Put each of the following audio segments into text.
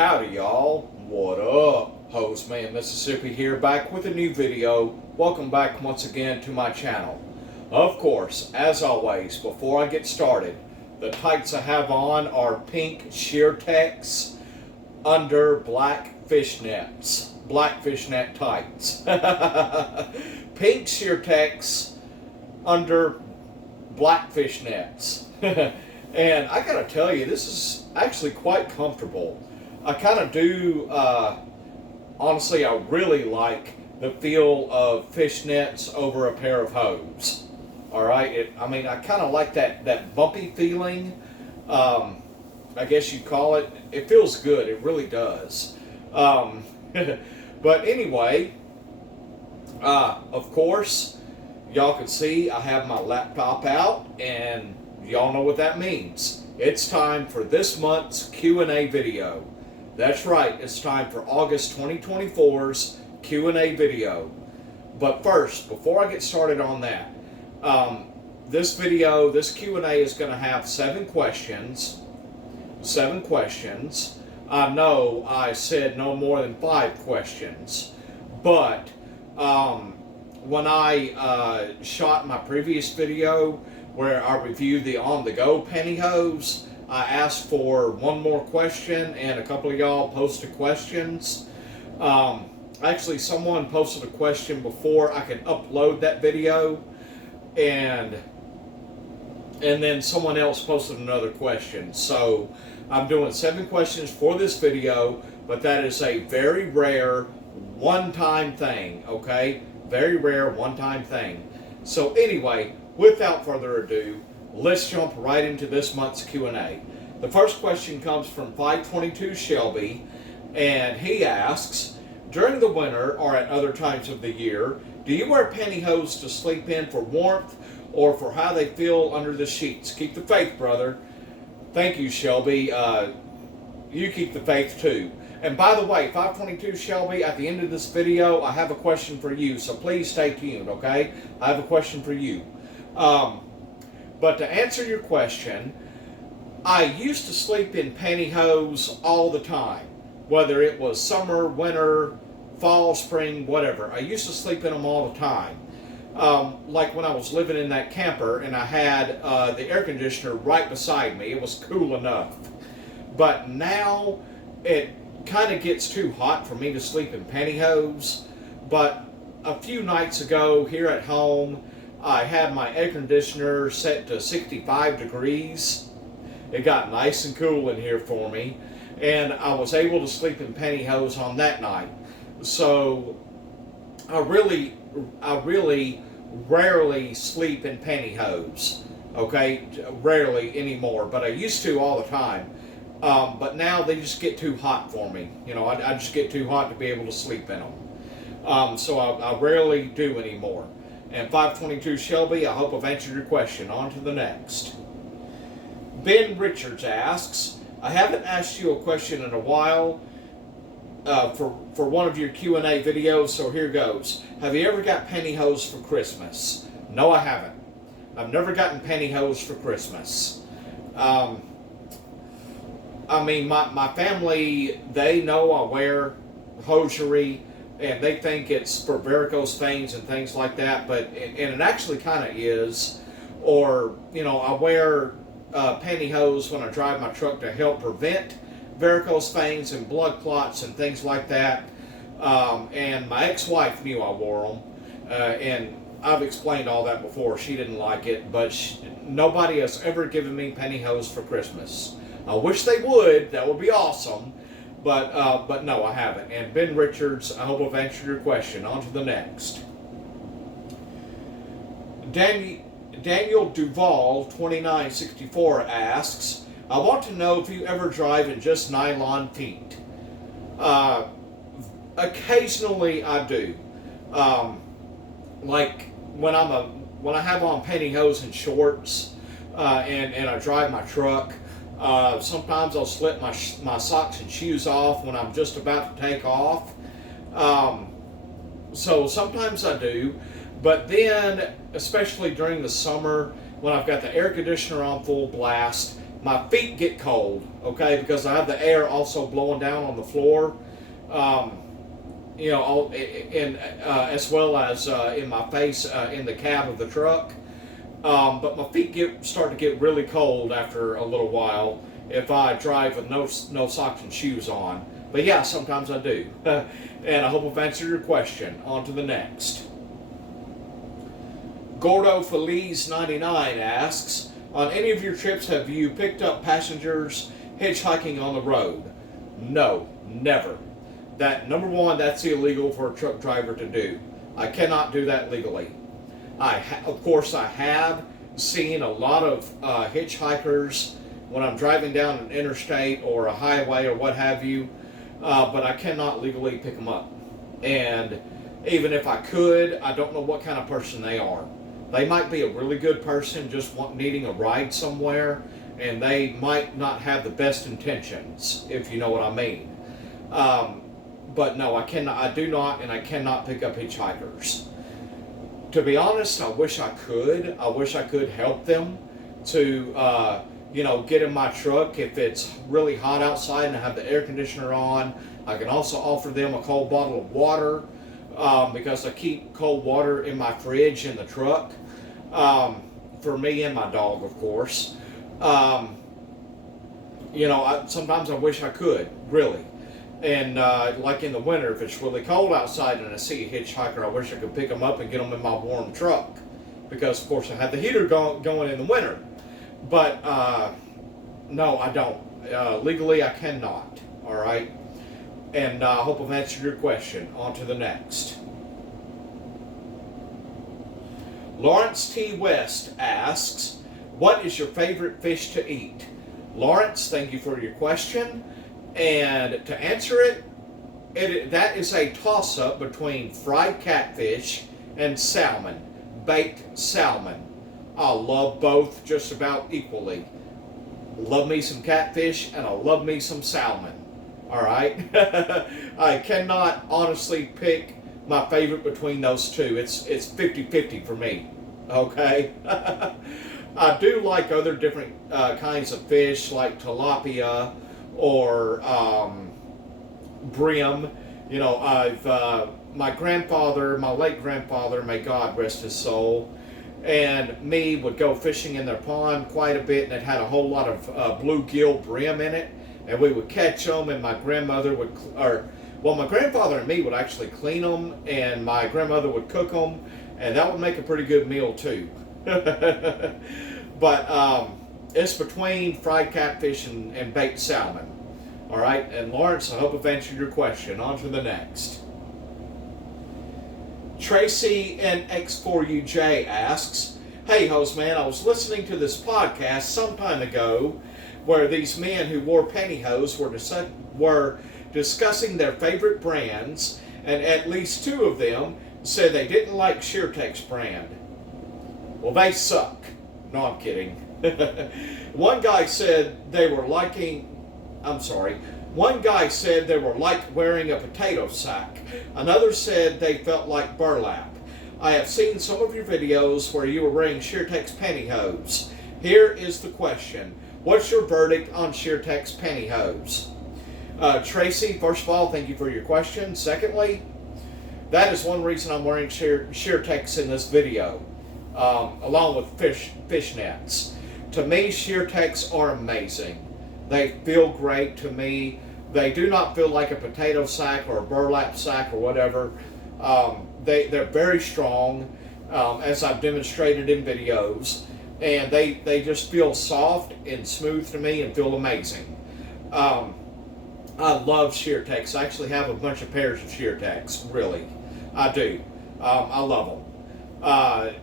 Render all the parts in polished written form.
Howdy y'all, what up? Hoseman Mississippi here, back with a new video. Welcome back once again to my channel. Of course, as always, before I get started, the tights I have on are pink sheer techs under black fishnets. Black fishnet tights. Pink sheer techs under black fishnets. And I gotta tell you, this is actually quite comfortable. I kind of do, honestly, I really like the feel of fishnets over a pair of hose. All right, I mean, I kind of like that bumpy feeling. I guess you'd call it. It feels good. It really does. But anyway, of course, y'all can see I have my laptop out, and y'all know what that means. It's time for this month's Q&A video. That's right, it's time for August 2024's Q&A video. But first, before I get started on that, this Q&A is going to have 7 questions. 7 questions. I know I said no more than 5 questions, but when I shot my previous video where I reviewed the on-the-go pantyhose, I asked for one more question, and a couple of y'all posted questions. Actually, someone posted a question before I could upload that video, and then someone else posted another question. So I'm doing 7 questions for this video, but that is a very rare one-time thing, okay? Very rare one-time thing. So anyway, without further ado, let's jump right into this month's Q&A. The first question comes from 522 Shelby, and he asks, during the winter or at other times of the year, do you wear pantyhose to sleep in for warmth or for how they feel under the sheets? Keep the faith, brother. Thank you, Shelby. You keep the faith too. And by the way, 522 Shelby, at the end of this video, I have a question for you, so please stay tuned, okay? I have a question for you. But to answer your question, I used to sleep in pantyhose all the time, whether it was summer, winter, fall, spring, whatever. I used to sleep in them all the time. Like when I was living in that camper and I had the air conditioner right beside me, it was cool enough. But now it kind of gets too hot for me to sleep in pantyhose. But a few nights ago here at home, I had my air conditioner set to 65 degrees. It got nice and cool in here for me, and I was able to sleep in pantyhose on that night. So I really rarely sleep in pantyhose, okay? Rarely anymore, but I used to all the time. But now they just get too hot for me. You know, I just get too hot to be able to sleep in them. So I rarely do anymore. And 522 Shelby, I hope I've answered your question. On to the next. Ben Richards asks, I haven't asked you a question in a while for one of your Q&A videos, so here goes. Have you ever got pantyhose for Christmas? No, I haven't. I've never gotten pantyhose for Christmas. I mean, my family, they know I wear hosiery, and they think it's for varicose veins and things like that, and it actually kind of is. Or, you know, I wear pantyhose when I drive my truck to help prevent varicose veins and blood clots and things like that. And my ex-wife knew I wore them, and I've explained all that before. She didn't like it, but nobody has ever given me pantyhose for Christmas. I wish they would. That would be awesome. But no, I haven't. And Ben Richards, I hope I've answered your question. On to the next. Daniel Duval 2964 asks, I want to know if you ever drive in just nylon feet. Occasionally I do. Like when I have on pantyhose and shorts, and I drive my truck. Sometimes I'll slip my socks and shoes off when I'm just about to take off. So sometimes I do, but then, especially during the summer, when I've got the air conditioner on full blast my feet get cold, okay, because I have the air also blowing down on the floor, as well as in my face in the cab of the truck. But my feet start to get really cold after a little while if I drive with no socks and shoes on. But yeah, sometimes I do. And I hope I've answered your question. On to the next. Gordo Feliz 99 asks, on any of your trips have you picked up passengers hitchhiking on the road? No, never. Number one, that's illegal for a truck driver to do. I cannot do that legally. Of course, I have seen a lot of hitchhikers when I'm driving down an interstate or a highway or what have you, but I cannot legally pick them up. And even if I could, I don't know what kind of person they are. They might be a really good person just needing a ride somewhere, and they might not have the best intentions, if you know what I mean. But no, I do not, and I cannot pick up hitchhikers. To be honest, I wish I could. I wish I could help them to, get in my truck if it's really hot outside and I have the air conditioner on. I can also offer them a cold bottle of water because I keep cold water in my fridge in the truck for me and my dog, of course. Sometimes I wish I could, really. And like in the winter, if it's really cold outside and I see a hitchhiker, I wish I could pick them up and get them in my warm truck. Because, of course, I have the heater going in the winter. But, no, I don't. Legally, I cannot. All right? And I hope I've answered your question. On to the next. Lawrence T. West asks, what is your favorite fish to eat? Lawrence, thank you for your question. And to answer it, that is a toss-up between fried catfish and salmon, baked salmon. I love both just about equally. Love me some catfish and I love me some salmon. All right? I cannot honestly pick my favorite between those two. It's 50-50 for me. Okay? I do like other different kinds of fish like tilapia or brim. My late grandfather, may God rest his soul, and me would go fishing in their pond quite a bit, and it had a whole lot of bluegill brim in it, and we would catch them, and my grandfather and me would actually clean them, and my grandmother would cook them, and that would make a pretty good meal too. But it's between fried catfish and baked salmon. All right, and Lawrence, I hope I've answered your question. On to the next. Tracy NX4UJ asks, hey, host man, I was listening to this podcast some time ago where these men who wore pantyhose were discussing their favorite brands, and at least two of them said they didn't like SheerTech's brand. Well, they suck. No, I'm kidding. One guy said they were like wearing a potato sack. Another said they felt like burlap. I have seen some of your videos where you were wearing SheerTech's pantyhose. Here is the question. What's your verdict on SheerTech's pantyhose? Tracy, first of all, thank you for your question. Secondly, that is one reason I'm wearing SheerTech's in this video, along with fishnets. To me, SheerTech's are amazing. They feel great to me. They do not feel like a potato sack or a burlap sack or whatever. They're very strong, as I've demonstrated in videos, and they just feel soft and smooth to me and feel amazing. I love SheerTech's. I actually have a bunch of pairs of SheerTech's, really. I do. I love them.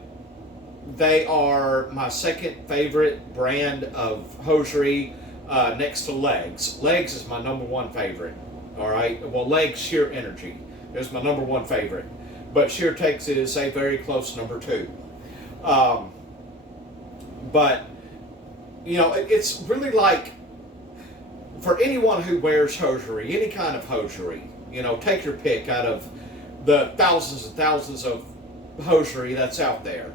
They are my second favorite brand of hosiery, next to Legs. Legs is my number one favorite. All right. Well, Legs Sheer Energy is my number one favorite, but SheerTech's is a very close number two. But it's really like for anyone who wears hosiery, any kind of hosiery. Take your pick out of the thousands and thousands of hosiery that's out there.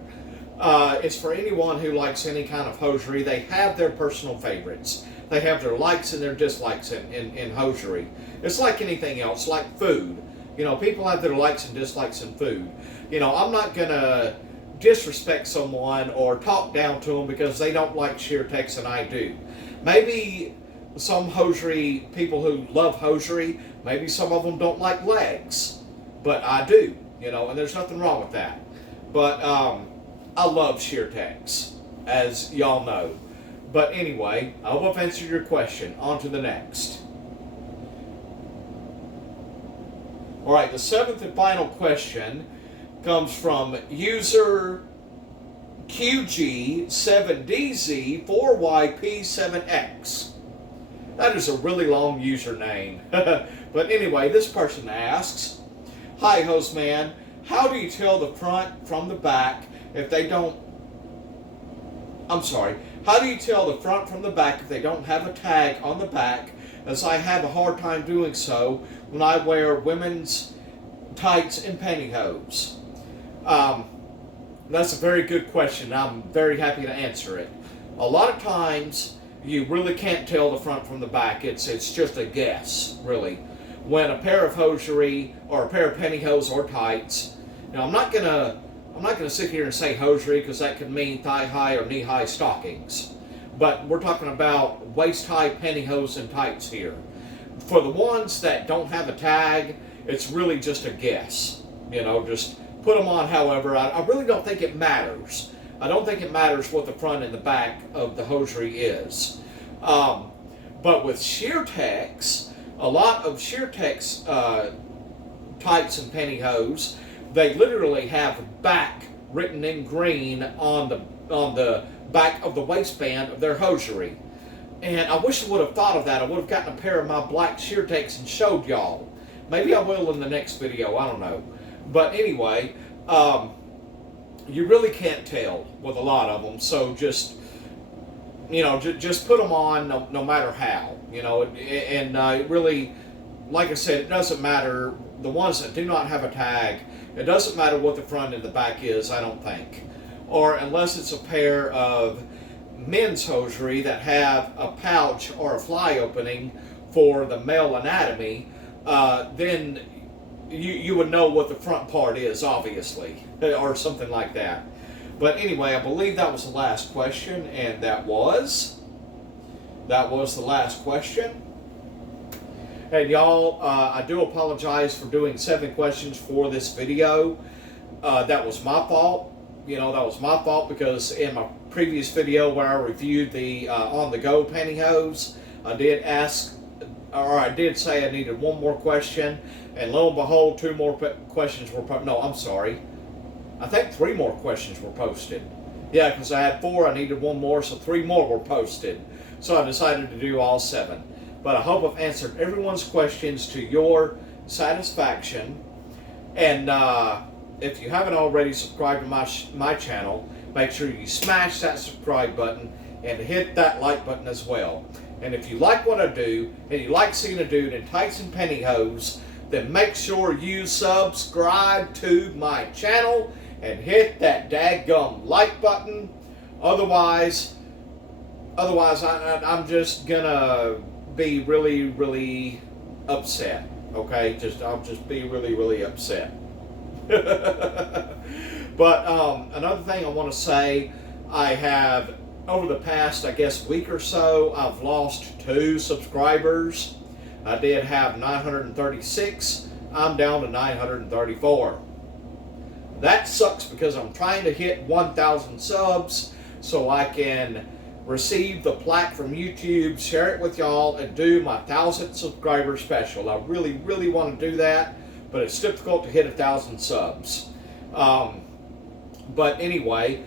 It's for anyone who likes any kind of hosiery. They have their personal favorites. They have their likes and their dislikes in hosiery. It's like anything else, like food. You know, people have their likes and dislikes in food. You know, I'm not going to disrespect someone or talk down to them because they don't like Sheer-Tex and I do. Maybe some hosiery, people who love hosiery, maybe some of them don't like legs. But I do, you know, and there's nothing wrong with that. But I love Sheer-Tex, as y'all know. But anyway, I hope I've answered your question. On to the next. All right, the seventh and final question comes from user QG7DZ4YP7X. That is a really long username. But anyway, this person asks, "Hi, host man. How do you tell the front from the back if they don't... How do you tell the front from the back if they don't have a tag on the back, as I have a hard time doing so when I wear women's tights and pantyhose?" That's a very good question. I'm very happy to answer it. A lot of times, you really can't tell the front from the back. It's just a guess, really. When a pair of hosiery or a pair of pantyhose or tights, now I'm not gonna sit here and say hosiery because that could mean thigh-high or knee-high stockings. But we're talking about waist-high pantyhose and tights here. For the ones that don't have a tag, it's really just a guess. You know, just put them on however. I really don't think it matters. I don't think it matters what the front and the back of the hosiery is. But with Sheer-Tex, a lot of Sheer-Tex tights and pantyhose, they literally have back written in green on the back of the waistband of their hosiery. And I wish I would have thought of that. I would have gotten a pair of my black Sheer-Tex and showed y'all. Maybe I will in the next video, I don't know. But anyway, you really can't tell with a lot of them, so just, you know, just put them on no matter how, you know, and it really, like I said, it doesn't matter. The ones that do not have a tag, it doesn't matter what the front and the back is, I don't think. Or unless it's a pair of men's hosiery that have a pouch or a fly opening for the male anatomy, then you would know what the front part is, obviously, or something like that. But anyway, I believe that was the last question, and that was the last question. And y'all, I do apologize for doing 7 questions for this video. That was my fault. You know, that was my fault because in my previous video where I reviewed the on-the-go pantyhose, I did say I needed one more question, and lo and behold, 2 more questions were I think 3 more questions were posted. Yeah, because I had 4, I needed 1 more, so 3 more were posted. So I decided to do all 7. But I hope I've answered everyone's questions to your satisfaction. And if you haven't already subscribed to my channel, make sure you smash that subscribe button and hit that like button as well. And if you like what I do, and you like seeing a dude in tights and pantyhose, then make sure you subscribe to my channel and hit that daggum like button. Otherwise I'm just gonna be really, really upset. Okay, I'll just be really, really upset. But another thing I want to say, I have, over the past, I guess, week or so, I've lost 2 subscribers. I did have 936. I'm down to 934. That sucks because I'm trying to hit 1,000 subs so I can receive the plaque from YouTube, share it with y'all, and do my 1,000 subscriber special. I really, really want to do that, but it's difficult to hit 1,000 subs. But anyway,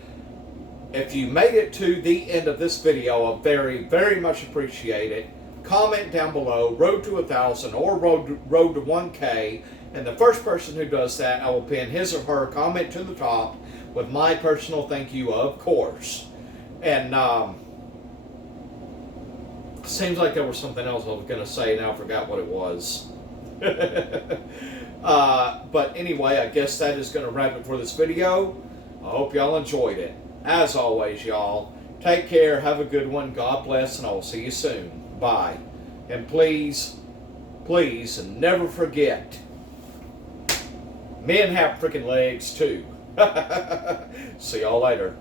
if you made it to the end of this video, I very, very much appreciate it. Comment down below, road to 1,000 or road to 1K, and the first person who does that, I will pin his or her comment to the top with my personal thank you, of course. And seems like there was something else I was going to say, now I forgot what it was. But anyway, I guess that is going to wrap it for this video. I hope y'all enjoyed it. As always, y'all, take care, have a good one, God bless, and I will see you soon. Bye. And please, please, and never forget, men have freaking legs too. See y'all later.